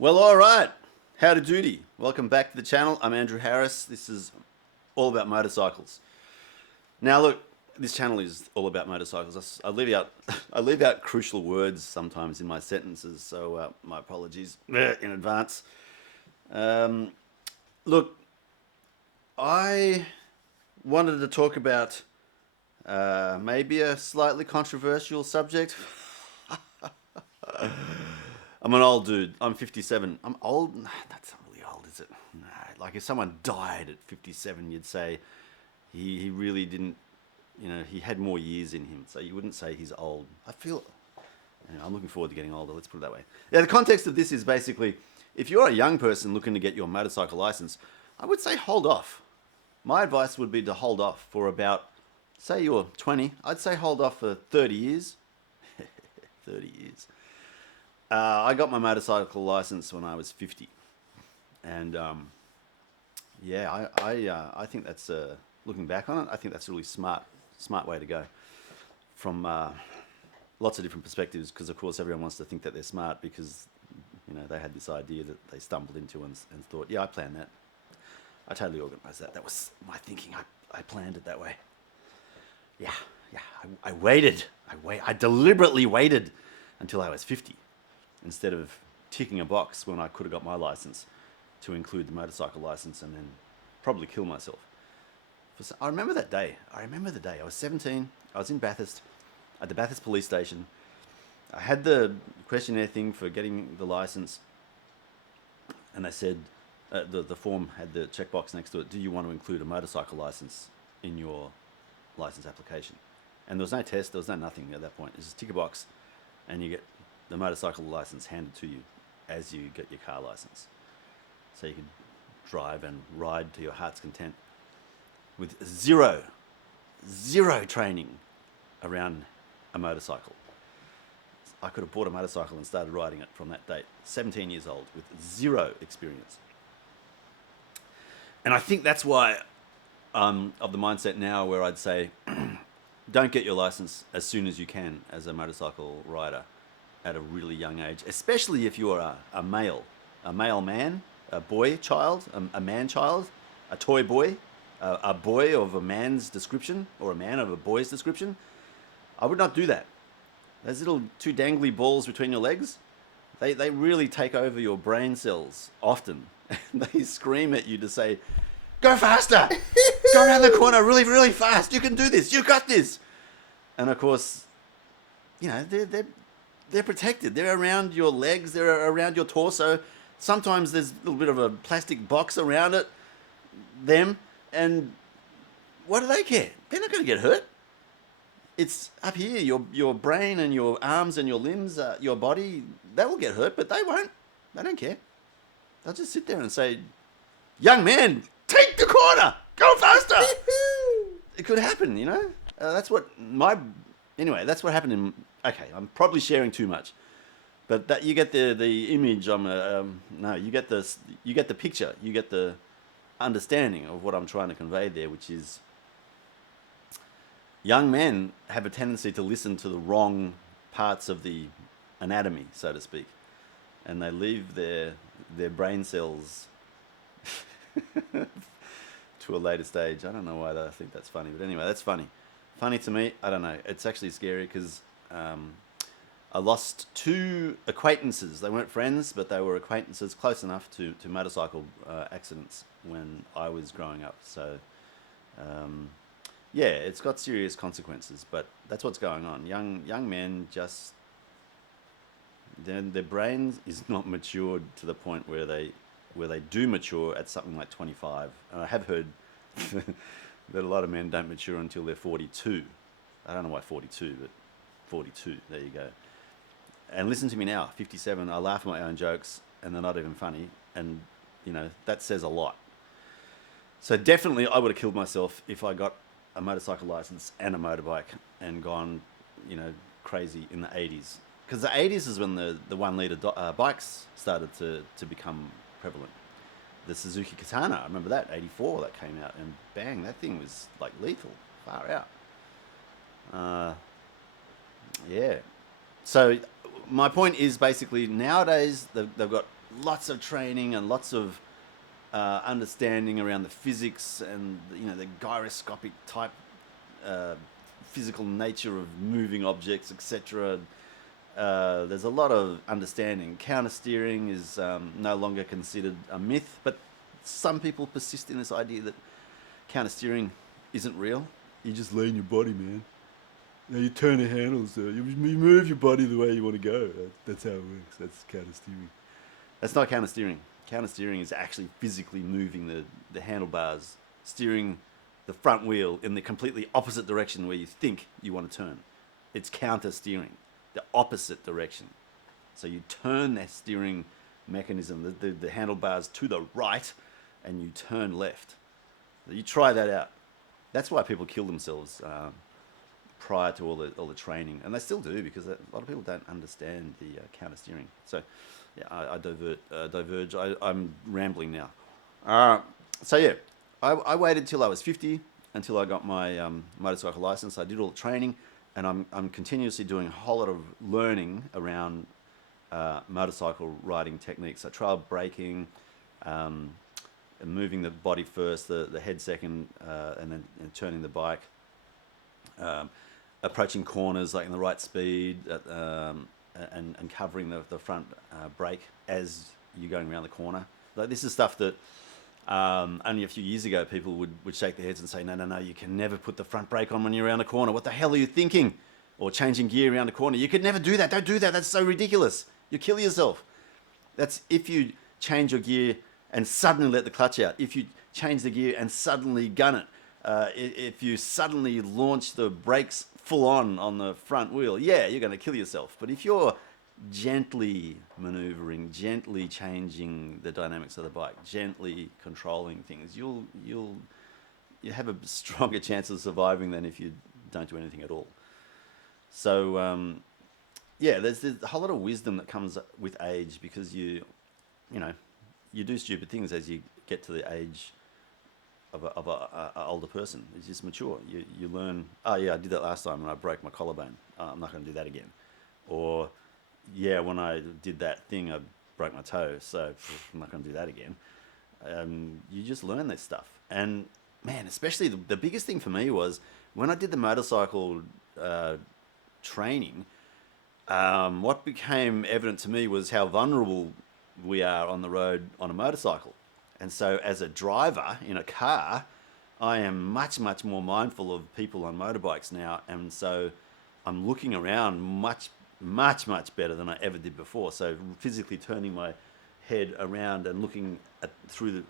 Well, all right. Howdy doody. Welcome back to the channel. I'm Andrew Harris. This is all about motorcycles. Now, look, this channel is all about motorcycles. I leave out, I leave out crucial words sometimes in my sentences, so my apologies in advance. Look, I wanted to talk about maybe a slightly controversial subject. I'm an old dude. I'm 57. I'm old. Nah, that's not really old, is it? Nah, like if someone died at 57, you'd say he really didn't, he had more years in him. So you wouldn't say he's old. I feel, I'm looking forward to getting older. Let's put it that way. Yeah, the context of this is basically, if you're a young person looking to get your motorcycle license, I would say hold off. My advice would be to hold off for about, say you're 20, I'd say hold off for 30 years. 30 years. I got my motorcycle license when I was 50, and I think that's looking back on it. I think that's a really smart way to go from lots of different perspectives. Because of course everyone wants to think that they're smart because they had this idea that they stumbled into and thought, yeah, I planned that. I totally organised that. That was my thinking. I planned it that way. Yeah. I waited. I deliberately waited until I was 50. Instead of ticking a box when I could have got my license to include the motorcycle license and then probably kill myself. I remember that day. I was 17. I was in Bathurst at the Bathurst police station. I had the questionnaire thing for getting the license, and they said the form had the checkbox next to it. Do you want to include a motorcycle license in your license application? And there was no test. There was no nothing at that point. It's just tick a box, and you get the motorcycle license handed to you as you get your car license. So you could drive and ride to your heart's content with zero training around a motorcycle. I could have bought a motorcycle and started riding it from that date. 17 years old with zero experience. And I think that's why I'm of the mindset now where I'd say don't get your license as soon as you can as a motorcycle rider at a really young age, especially if you're a male man, a boy child, a man child, a toy boy, a boy of a man's description or a man of a boy's description. I would not do that. Those little two dangly balls between your legs, they really take over your brain cells often. They scream at you to say, go faster, go around the corner really, really fast. You can do this. You got this. And of course, they're protected. They're around your legs. They're around your torso. Sometimes there's a little bit of a plastic box around them. And what do they care? They're not going to get hurt. It's up here, your brain and your arms and your limbs, your body, they will get hurt, but they won't. They don't care. They'll just sit there and say, young man, take the corner. Go faster. It could happen, that's what happened in... Okay, I'm probably sharing too much, but that you get the image. You get the picture. You get the understanding of what I'm trying to convey there, which is young men have a tendency to listen to the wrong parts of the anatomy, so to speak, and they leave their brain cells to a later stage. I don't know why I think that's funny, but anyway, that's funny. Funny to me. I don't know. It's actually scary because I lost two acquaintances. They weren't friends, but they were acquaintances close enough to motorcycle accidents when I was growing up. So, it's got serious consequences, but that's what's going on. Young men just... Their brain is not matured to the point where they do mature at something like 25. And I have heard that a lot of men don't mature until they're 42. I don't know why 42, but 42, there you go. And listen to me now, 57, I laugh at my own jokes and they're not even funny, and that says a lot. So definitely I would have killed myself if I got a motorcycle license and a motorbike and gone crazy in the 80s, because the 80s is when the 1 litre bikes started to become prevalent. The Suzuki Katana, I remember that, 84, that came out, and bang, that thing was like lethal, far out. So my point is basically nowadays they've got lots of training and lots of understanding around the physics and the gyroscopic type uh, physical nature of moving objects, etc. There's a lot of understanding. Counter steering is no longer considered a myth, but some people persist in this idea that counter steering isn't real. You just lean your body, man. You turn the handles. You move your body the way you want to go. That's how it works. That's counter steering. That's not counter steering. Counter steering is actually physically moving the handlebars, steering the front wheel in the completely opposite direction where you think you want to turn. It's counter steering, the opposite direction. So you turn that steering mechanism, the handlebars to the right, and you turn left. You try that out. That's why people kill themselves prior to all the training, and they still do because a lot of people don't understand the counter steering. So, yeah, I diverge. I'm rambling now. So yeah, I waited till I was 50 until I got my motorcycle license. I did all the training, and I'm continuously doing a whole lot of learning around motorcycle riding techniques. So trial braking, moving the body first, the head second, and then turning the bike. Approaching corners like in the right speed, and covering the front brake as you're going around the corner. Like this is stuff that only a few years ago people would shake their heads and say, no, you can never put the front brake on when you're around a corner. What the hell are you thinking? Or changing gear around a corner. You could never do that. Don't do that. That's so ridiculous. You kill yourself. That's if you change your gear and suddenly let the clutch out. If you change the gear and suddenly gun it. If you suddenly launch the brakes full on the front wheel, yeah, you're going to kill yourself. But if you're gently maneuvering, gently changing the dynamics of the bike, gently controlling things, you have a stronger chance of surviving than if you don't do anything at all. So yeah, there's a whole lot of wisdom that comes with age because you do stupid things as you get to the age of a older person. It's just mature. You learn. Oh yeah, I did that last time and I broke my collarbone. I'm not going to do that again. Or yeah, when I did that thing, I broke my toe. So I'm not going to do that again. You just learn this stuff. And man, especially the biggest thing for me was when I did the motorcycle training. What became evident to me was how vulnerable we are on the road on a motorcycle. And so as a driver in a car, I am much, much more mindful of people on motorbikes now. And so I'm looking around much, much, much better than I ever did before. So physically turning my head around and looking through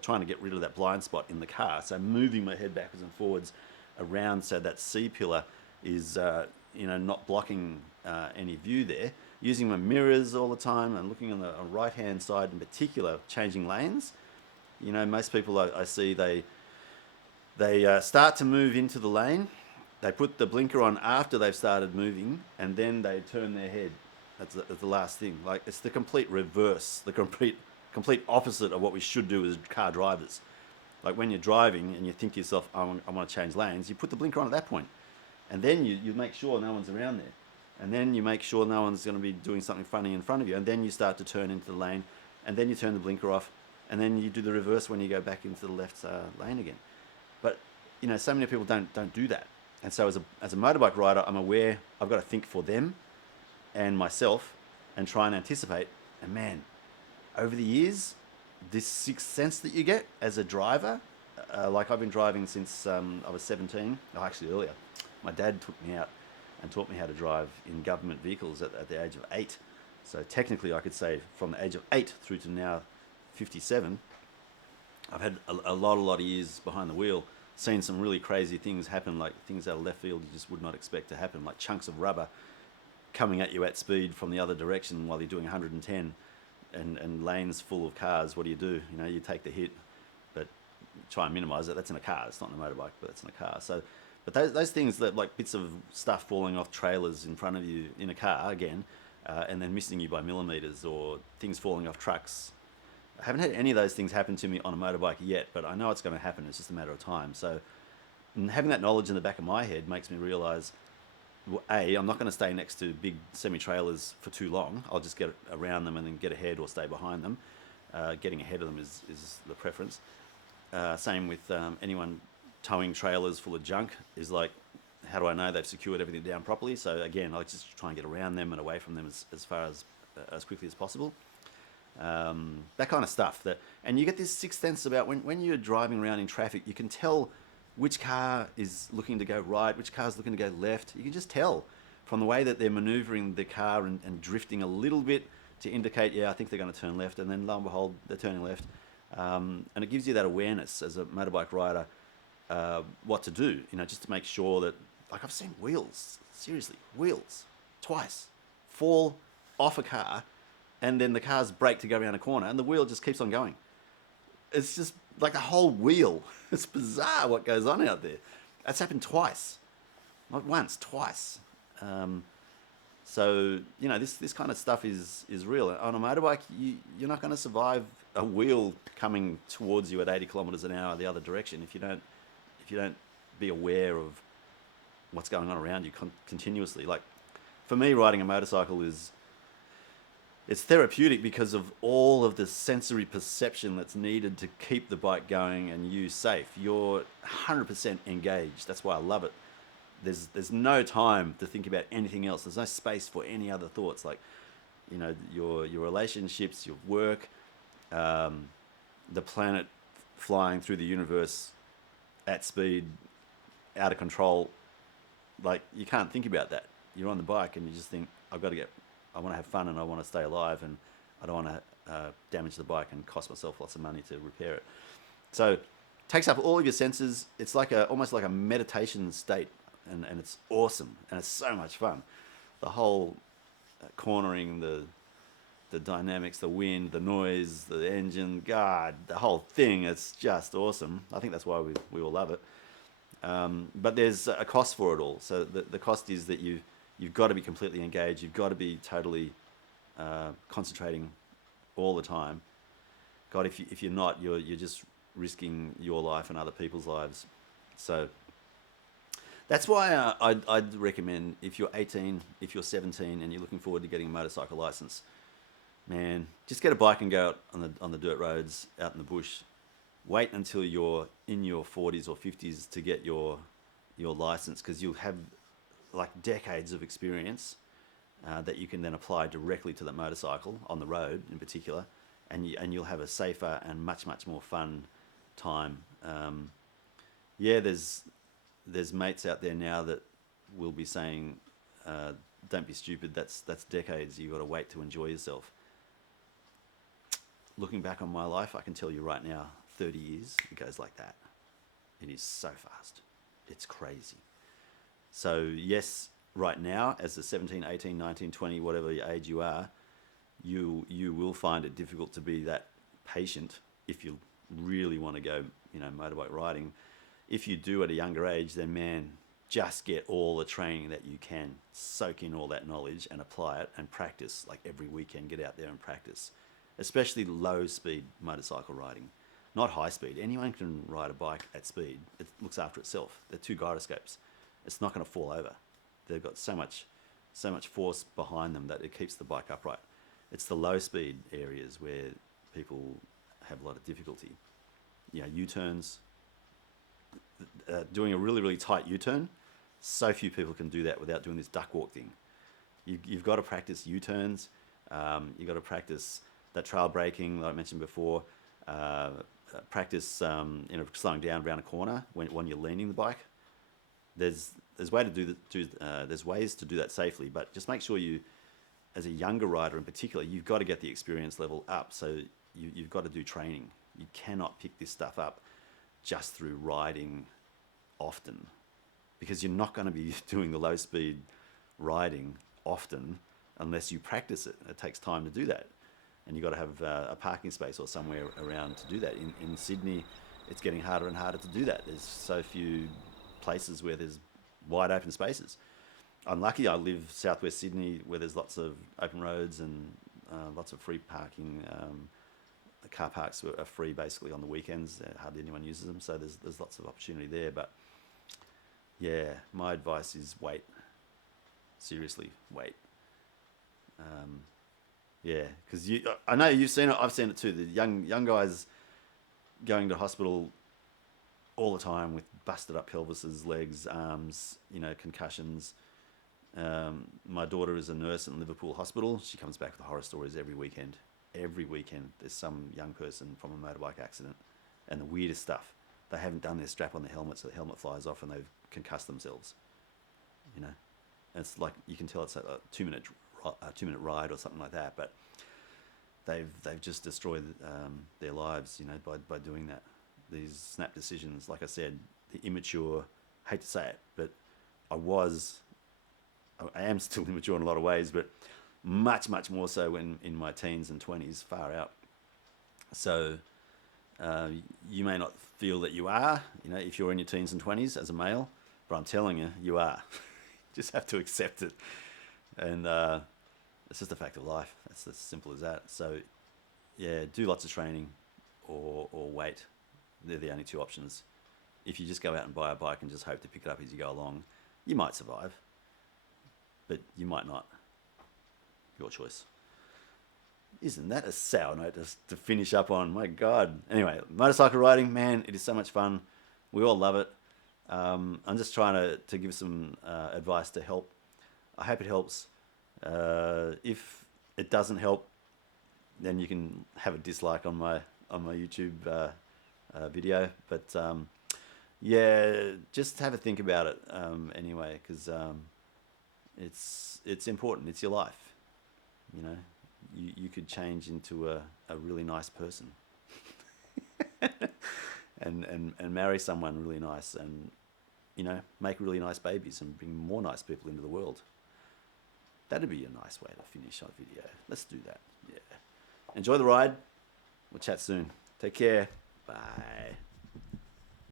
trying to get rid of that blind spot in the car. So moving my head backwards and forwards around so that C-pillar is not blocking any view there. Using my mirrors all the time and looking on the right-hand side in particular, changing lanes. Most people I see, they start to move into the lane. They put the blinker on after they've started moving, and then they turn their head. That's the last thing. Like it's the complete reverse, the complete opposite of what we should do as car drivers. Like when you're driving and you think to yourself, I want to change lanes, you put the blinker on at that point. And then you make sure no one's around there. And then you make sure no one's going to be doing something funny in front of you. And then you start to turn into the lane. And then you turn the blinker off. And then you do the reverse when you go back into the left lane again. But, so many people don't do that. And so as a motorbike rider, I'm aware I've got to think for them and myself and try and anticipate. And man, over the years, this sixth sense that you get as a driver, like I've been driving since I was 17. Oh, actually earlier. My dad took me out and taught me how to drive in government vehicles at the age of 8. So technically I could say from the age of 8 through to now 57, I've had a lot of years behind the wheel, seen some really crazy things happen, like things out of left field you just would not expect to happen, like chunks of rubber coming at you at speed from the other direction while you're doing 110 and lanes full of cars. What do? You take the hit, but try and minimize it. That's in a car. It's not in a motorbike, but it's in a car. So, but those things that like bits of stuff falling off trailers in front of you in a car again, and then missing you by millimeters, or things falling off trucks. I haven't had any of those things happen to me on a motorbike yet, but I know it's going to happen. It's just a matter of time. So having that knowledge in the back of my head makes me realize I'm not going to stay next to big semi-trailers for too long. I'll just get around them and then get ahead or stay behind them. Getting ahead of them is the preference. Same with anyone towing trailers full of junk is like, how do I know they've secured everything down properly? So again, I just try and get around them and away from them as far as quickly as possible. That kind of stuff. And you get this sixth sense about when you're driving around in traffic, you can tell which car is looking to go right, which car is looking to go left. You can just tell from the way that they're maneuvering the car and drifting a little bit to indicate, yeah, I think they're going to turn left, and then lo and behold, they're turning left. And it gives you that awareness as a motorbike rider, what to do, just to make sure that, like, I've seen wheels, seriously, wheels, twice, fall off a car, and then the cars brake to go around a corner, and the wheel just keeps on going. It's just like a whole wheel. It's bizarre what goes on out there. That's happened twice. Not once, twice. So, this kind of stuff is real. On a motorbike, you're not going to survive a wheel coming towards you at 80 kilometers an hour the other direction if you don't be aware of what's going on around you continuously. Like, for me, riding a motorcycle it's therapeutic because of all of the sensory perception that's needed to keep the bike going and you safe. You're 100% engaged. That's why I love it. There's no time to think about anything else. There's no space for any other thoughts, like, your relationships, your work, the planet flying through the universe at speed, out of control. Like, you can't think about that. You're on the bike and you just think, I want to have fun and I want to stay alive, and I don't want to damage the bike and cost myself lots of money to repair it. So it takes up all of your senses. It's like almost like a meditation state, and it's awesome, and it's so much fun. The whole cornering, the dynamics, the wind, the noise, the engine, God, the whole thing, it's just awesome. I think that's why we all love it. But there's a cost for it all. So the cost is that you've got to be completely engaged. You've got to be totally concentrating all the time. God, if you're not, you're just risking your life and other people's lives. So that's why I'd recommend, if you're 18, if you're 17, and you're looking forward to getting a motorcycle license, man, just get a bike and go out on the dirt roads, out in the bush. Wait until you're in your 40s or 50s to get your license, because you'll have like decades of experience that you can then apply directly to that motorcycle on the road in particular, and you'll have a safer and much more fun time. There's mates out there now that will be saying, don't be stupid, that's decades, you've got to wait to enjoy yourself. Looking back on my life, I can tell you right now, 30 years, it goes like that. It is so fast. It's crazy. So yes, right now, as a 17, 18, 19, 20, whatever age you are, you will find it difficult to be that patient if you really want to go, motorbike riding. If you do at a younger age, then man, just get all the training that you can, soak in all that knowledge and apply it and practice. Like every weekend, get out there and practice, especially low speed motorcycle riding, not high speed. Anyone can ride a bike at speed. It looks after itself. They're two gyroscopes. It's not going to fall over. They've got so much force behind them that it keeps the bike upright. It's the low speed areas where people have a lot of difficulty. U-turns, doing a really, really tight U-turn. So few people can do that without doing this duck walk thing. You've got to practice U-turns. You've got to practice that trail braking, like I mentioned before. Practice slowing down around a corner when you're leaning the bike. There's ways to do that safely, but just make sure you, as a younger rider in particular, you've got to get the experience level up. So you've got to do training. You cannot pick this stuff up just through riding often, because you're not going to be doing the low speed riding often unless you practice it. It takes time to do that, and you've got to have a parking space or somewhere around to do that. In Sydney, it's getting harder and harder to do that. There's so few places where there's wide open spaces. I'm lucky I live southwest Sydney, where there's lots of open roads and lots of free parking. The car parks are free basically on the weekends. Hardly anyone uses them, so there's lots of opportunity there. But yeah, my advice is wait. seriously wait. Yeah, because I know you've seen it. I've seen it too. The young guys going to hospital all the time with busted up pelvises, legs, arms, concussions. My daughter is a nurse in Liverpool Hospital. She comes back with horror stories every weekend. Every weekend, there's some young person from a motorbike accident, and the weirdest stuff. They haven't done their strap on the helmet, so the helmet flies off, and they've concussed themselves. You know, and it's like you can tell it's a 2 minute ride or something like that, but they've just destroyed their lives, by doing that. These snap decisions, like I said, the immature. I hate to say it, but I am still immature in a lot of ways, but much more so in my teens and 20s, far out. So you may not feel that you are, if you're in your teens and 20s as a male, but I'm telling you, you are. Just have to accept it, and it's just a fact of life. That's as simple as that. So yeah, do lots of training, or wait. They're the only two options. If you just go out and buy a bike and just hope to pick it up as you go along, you might survive, but you might not. Your choice. Isn't that a sour note to finish up on? My God. Anyway, motorcycle riding, man, it is so much fun. We all love it. I'm just trying to give some advice to help. I hope it helps. If it doesn't help, then you can have a dislike on my YouTube video. But yeah, just have a think about it anyway, because it's important. It's your life. You could change into a really nice person and marry someone really nice, and make really nice babies and bring more nice people into the world. That'd be a nice way to finish our video. Let's do that. Yeah. Enjoy the ride. We'll chat soon. Take care. Bye.